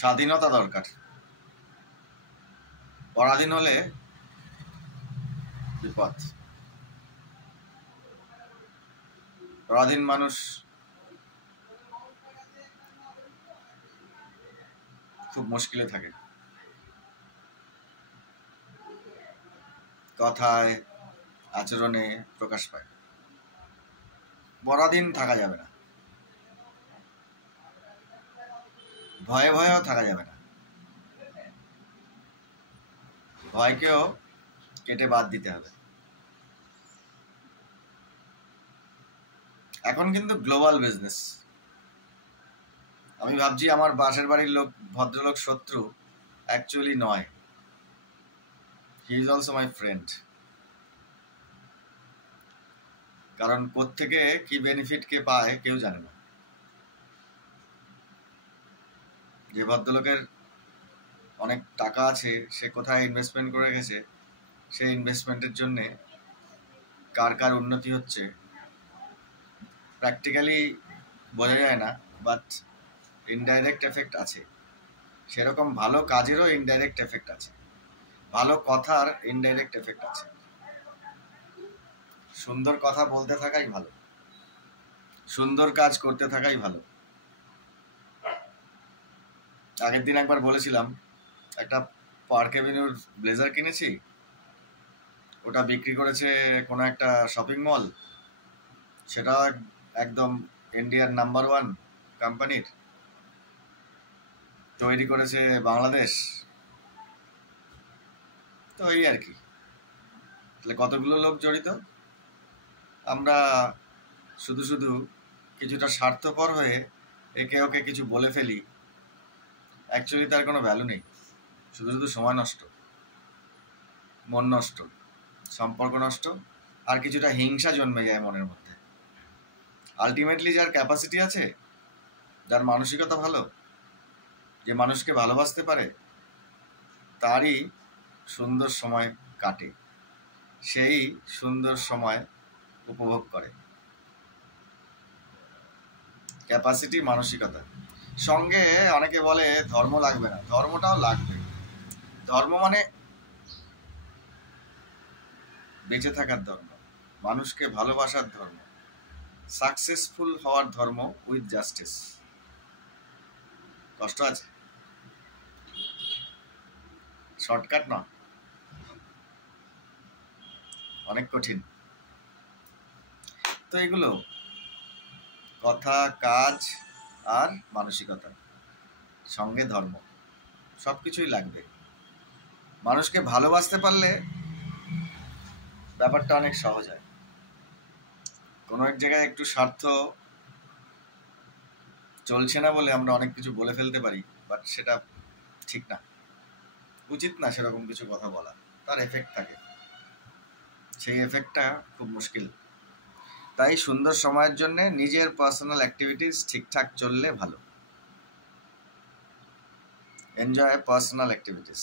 স্বাধীনতা দরকার। পরাধীন হলে বিপদ। পরাধীন মানুষ খুব মুশকিলে থাকে, কথায় আচরণে প্রকাশ পায়। পরাধীন থাকা যাবে না, ভয়ে ভয়েও থাকা যাবে না। ভয়কেও কেটে বাদ দিতে হবে। এখন কিন্তু গ্লোবাল বিজনেস। আমি ভাবছি আমার পাশের বাড়ির লোক ভদ্রলোক শত্রু, অ্যাকচুয়ালি নয়। He is also my friend. কারণ কোত্থেকে কি বেনিফিট কে পায় কেউ জানে না। যে ভদ্রলোকের অনেক টাকা আছে, সে কোথায় ইনভেস্টমেন্ট করে গেছে, সেই ইনভেস্টমেন্টের জন্যে কার কার উন্নতি হচ্ছে প্র্যাকটিক্যালি বোঝা যায় না, বাট ইনডাইরেক্ট এফেক্ট আছে। সেরকম ভালো কাজেরও ইনডাইরেক্ট এফেক্ট আছে, ভালো কথার ইনডাইরেক্ট এফেক্ট আছে। সুন্দর কথা বলতে থাকাই ভালো, সুন্দর কাজ করতে থাকাই ভালো। আগের দিন একবার বলেছিলাম, একটা পার্ক এভিনিউর ব্লেজার কিনেছি, ওটা বিক্রি করেছে কোনো একটা শপিং মল, সেটাও একদম ইন্ডিয়ার নাম্বার 1 কোম্পানির, তৈরি করেছে বাংলাদেশ। তো এই আর কি, তাহলে কতগুলো লোক জড়িত। আমরা শুধু শুধু কিছুটা স্বার্থপর হয়ে একে ওকে কিছু বলে ফেলি, অ্যাকচুয়ালি তার কোনো ভ্যালু নেই। শুধু শুধু সময় নষ্ট, মন নষ্ট, সম্পর্ক নষ্ট, আর কিছুটা হিংসা জন্মে যায় মনের মধ্যে। আলটিমেটলি যার ক্যাপাসিটি আছে, যার মানসিকতা ভালো, যে মানুষকে ভালোবাসতে পারে, তারই সুন্দর সময় কাটে, সেই সুন্দর সময় উপভোগ করে। ক্যাপাসিটি, মানসিকতা। সঙ্গে অনেকে বলে ধর্ম লাগবে না, ধর্মটাও লাগবে। ধর্ম মানে বেঁচে থাকার ধর্ম, মানুষকে ভালোবাসার ধর্ম, সাকসেসফুল হওয়ার ধর্ম উইথ জাস্টিস। কষ্ট আছে, শর্টকাট না, অনেক কঠিন। তো এগুলো কথা, কাজ আর মানসিকতা, সঙ্গে ধর্ম, সবকিছুই লাগবে। মানুষকে ভালোবাসতে পারলে ব্যাপারটা অনেক সহজ হয়। কোনো এক জায়গায় একটু স্বার্থ চলছে না বলে আমরা অনেক কিছু বলে ফেলতে পারি, বাট সেটা ঠিক না, উচিত না সেরকম কিছু কথা বলা। তার এফেক্ট থাকে, সেই এফেক্টটা খুব মুশকিল। তাই সুন্দর সময়ের জন্য নিজের পার্সোনাল অ্যাক্টিভিটিস ঠিকঠাক চললে ভালো। Enjoy personal activities.